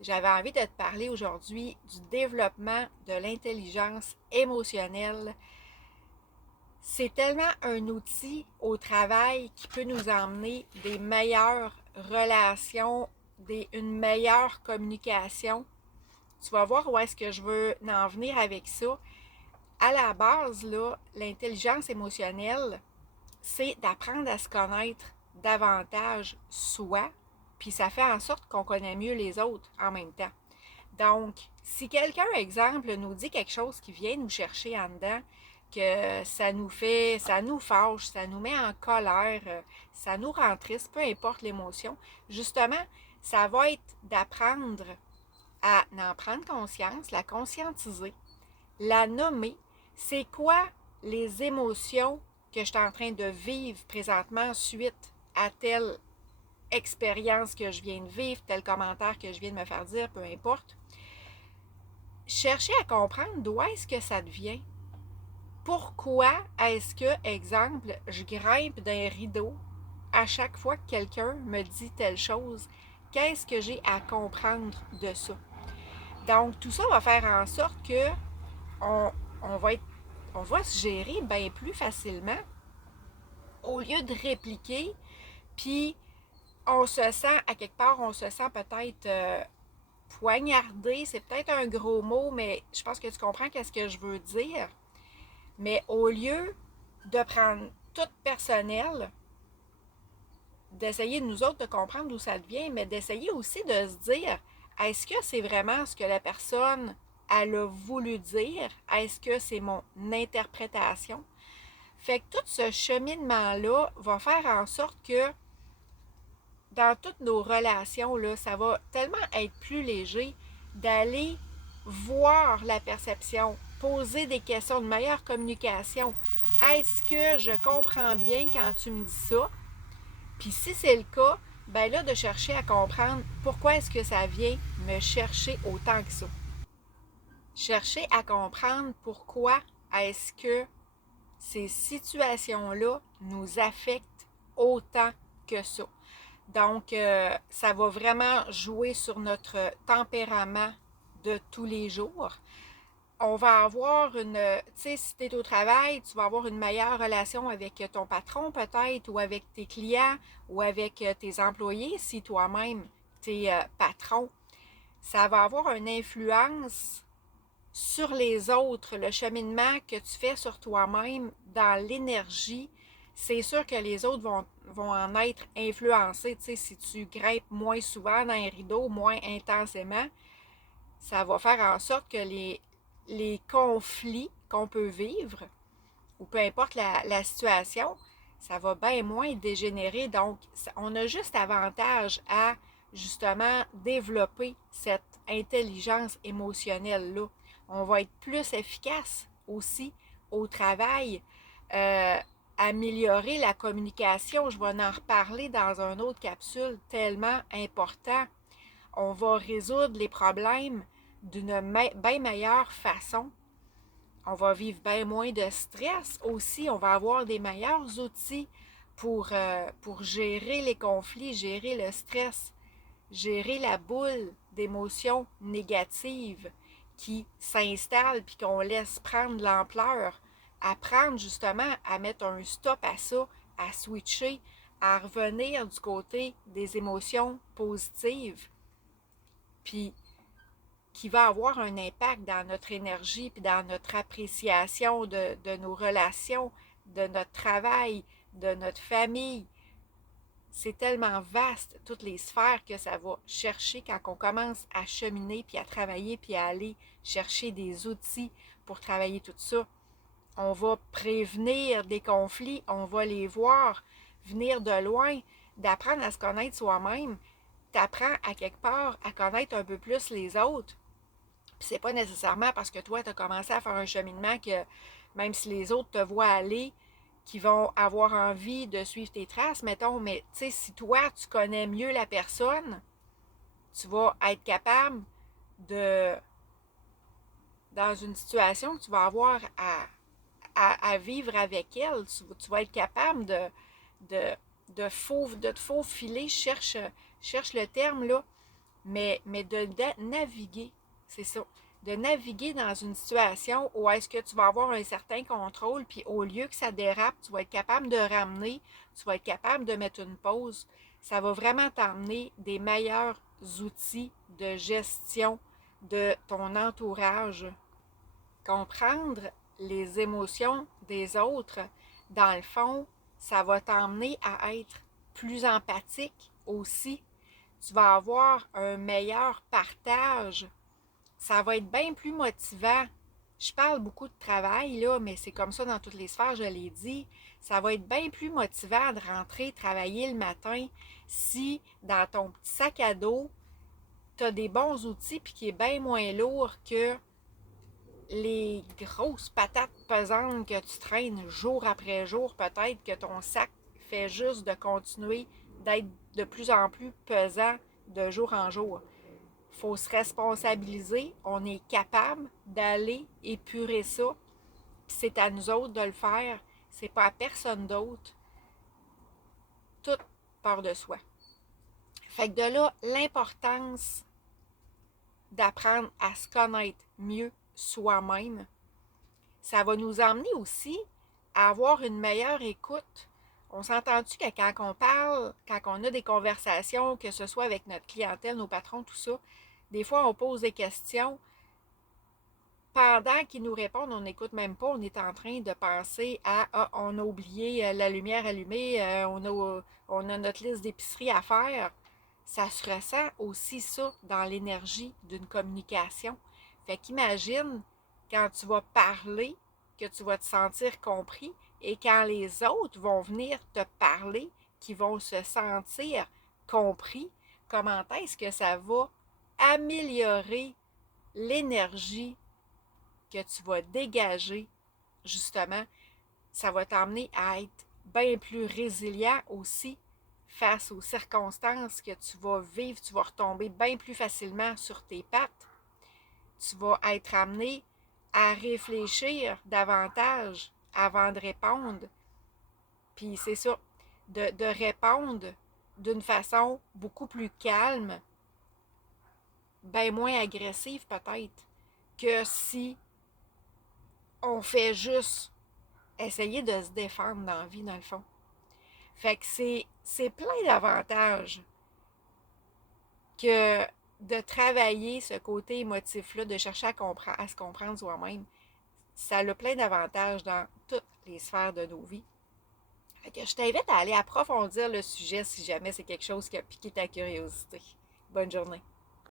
j'avais envie de te parler aujourd'hui du développement de l'intelligence émotionnelle. C'est tellement un outil au travail qui peut nous emmener des meilleures relations, une meilleure communication. Tu vas voir où est-ce que je veux en venir avec ça. À la base, là, l'intelligence émotionnelle, c'est d'apprendre à se connaître davantage soi, puis ça fait en sorte qu'on connaît mieux les autres en même temps. Donc, si quelqu'un, exemple, nous dit quelque chose qui vient nous chercher en dedans, que ça nous fâche, ça nous met en colère, ça nous rend triste, peu importe l'émotion, justement, ça va être d'apprendre à en prendre conscience, la conscientiser, la nommer. C'est quoi les émotions que je suis en train de vivre présentement suite à telle expérience que je viens de vivre, tel commentaire que je viens de me faire dire, peu importe. Chercher à comprendre d'où est-ce que ça devient. Pourquoi est-ce que, exemple, je grimpe d'un rideau à chaque fois que quelqu'un me dit telle chose? Qu'est-ce que j'ai à comprendre de ça? Donc, tout ça va faire en sorte que on, on va être, on va se gérer bien plus facilement au lieu de répliquer, puis on se sent, à quelque part, on se sent peut-être poignardé, c'est peut-être un gros mot, mais je pense que tu comprends qu'est-ce que je veux dire. Mais au lieu de prendre tout personnel, d'essayer nous autres de comprendre d'où ça vient, mais d'essayer aussi de se dire, est-ce que c'est vraiment ce que la personne elle a voulu dire? Est-ce que c'est mon interprétation? Fait que tout ce cheminement-là va faire en sorte que dans toutes nos relations, là, ça va tellement être plus léger d'aller voir la perception, poser des questions de meilleure communication. Est-ce que je comprends bien quand tu me dis ça? Puis si c'est le cas, ben là, de chercher à comprendre pourquoi est-ce que ça vient me chercher autant que ça. Chercher à comprendre pourquoi est-ce que ces situations-là nous affectent autant que ça. Donc, ça va vraiment jouer sur notre tempérament de tous les jours. On va avoir une, tu sais, si tu es au travail, tu vas avoir une meilleure relation avec ton patron peut-être, ou avec tes clients, ou avec tes employés, si toi-même tu es patron. Ça va avoir une influence sur les autres, le cheminement que tu fais sur toi-même dans l'énergie. C'est sûr que les autres vont en être influencés. Tu sais, si tu grimpes moins souvent dans un rideau, moins intensément, ça va faire en sorte que les conflits qu'on peut vivre, ou peu importe la situation, ça va bien moins dégénérer. Donc, on a juste avantage à justement développer cette intelligence émotionnelle-là. On va être plus efficace aussi au travail, euh, améliorer la communication. Je vais en reparler dans une autre capsule tellement important. On va résoudre les problèmes d'une bien meilleure façon. On va vivre bien moins de stress aussi. On va avoir des meilleurs outils pour gérer les conflits, gérer le stress, gérer la boule d'émotions négatives qui s'installe puis qu'on laisse prendre l'ampleur. Apprendre justement à mettre un stop à ça, à switcher, à revenir du côté des émotions positives, puis qui va avoir un impact dans notre énergie, puis dans notre appréciation de nos relations, de notre travail, de notre famille. C'est tellement vaste, toutes les sphères que ça va chercher quand on commence à cheminer, puis à travailler, puis à aller chercher des outils pour travailler tout ça. On va prévenir des conflits, on va les voir venir de loin, d'apprendre à se connaître soi-même. T'apprends à quelque part à connaître un peu plus les autres. Puis c'est pas nécessairement parce que toi, tu as commencé à faire un cheminement que même si les autres te voient aller, qui vont avoir envie de suivre tes traces, mettons, mais tu sais, si toi, tu connais mieux la personne, tu vas être capable de, dans une situation que tu vas avoir à vivre avec elle, tu vas être capable de te faufiler, cherche le terme là, mais de naviguer, c'est ça. De naviguer dans une situation où est-ce que tu vas avoir un certain contrôle, puis au lieu que ça dérape, tu vas être capable de ramener, tu vas être capable de mettre une pause. Ça va vraiment t'emmener des meilleurs outils de gestion de ton entourage. Comprendre les émotions des autres, dans le fond, ça va t'emmener à être plus empathique aussi. Tu vas avoir un meilleur partage. Ça va être bien plus motivant. Je parle beaucoup de travail, là, mais c'est comme ça dans toutes les sphères, je l'ai dit. Ça va être bien plus motivant de rentrer travailler le matin si dans ton petit sac à dos, tu as des bons outils puis qui est bien moins lourd que les grosses patates pesantes que tu traînes jour après jour. Peut-être que ton sac fait juste de continuer d'être de plus en plus pesant de jour en jour. Il faut se responsabiliser. On est capable d'aller épurer ça. Puis c'est à nous autres de le faire. C'est pas à personne d'autre. Tout part de soi. Fait que de là, l'importance d'apprendre à se connaître mieux soi-même, ça va nous emmener aussi à avoir une meilleure écoute. On s'entend-tu que quand on parle, quand on a des conversations, que ce soit avec notre clientèle, nos patrons, tout ça, des fois on pose des questions. Pendant qu'ils nous répondent, on n'écoute même pas. On est en train de penser à ah, on a oublié la lumière allumée, on a notre liste d'épicerie à faire. Ça se ressent aussi ça dans l'énergie d'une communication. Fait qu'imagine quand tu vas parler, que tu vas te sentir compris et quand les autres vont venir te parler, qui vont se sentir compris, comment est-ce que ça va améliorer l'énergie que tu vas dégager, justement, ça va t'emmener à être bien plus résilient aussi face aux circonstances que tu vas vivre. Tu vas retomber bien plus facilement sur tes pattes. Tu vas être amené à réfléchir davantage avant de répondre. Puis c'est ça, de répondre d'une façon beaucoup plus calme, bien moins agressive peut-être, que si on fait juste essayer de se défendre dans la vie, dans le fond. Fait que c'est plein d'avantages que de travailler ce côté émotif-là, de chercher à se comprendre soi-même. Ça a plein d'avantages dans toutes les sphères de nos vies. Fait que je t'invite à aller approfondir le sujet si jamais c'est quelque chose qui a piqué ta curiosité. Bonne journée.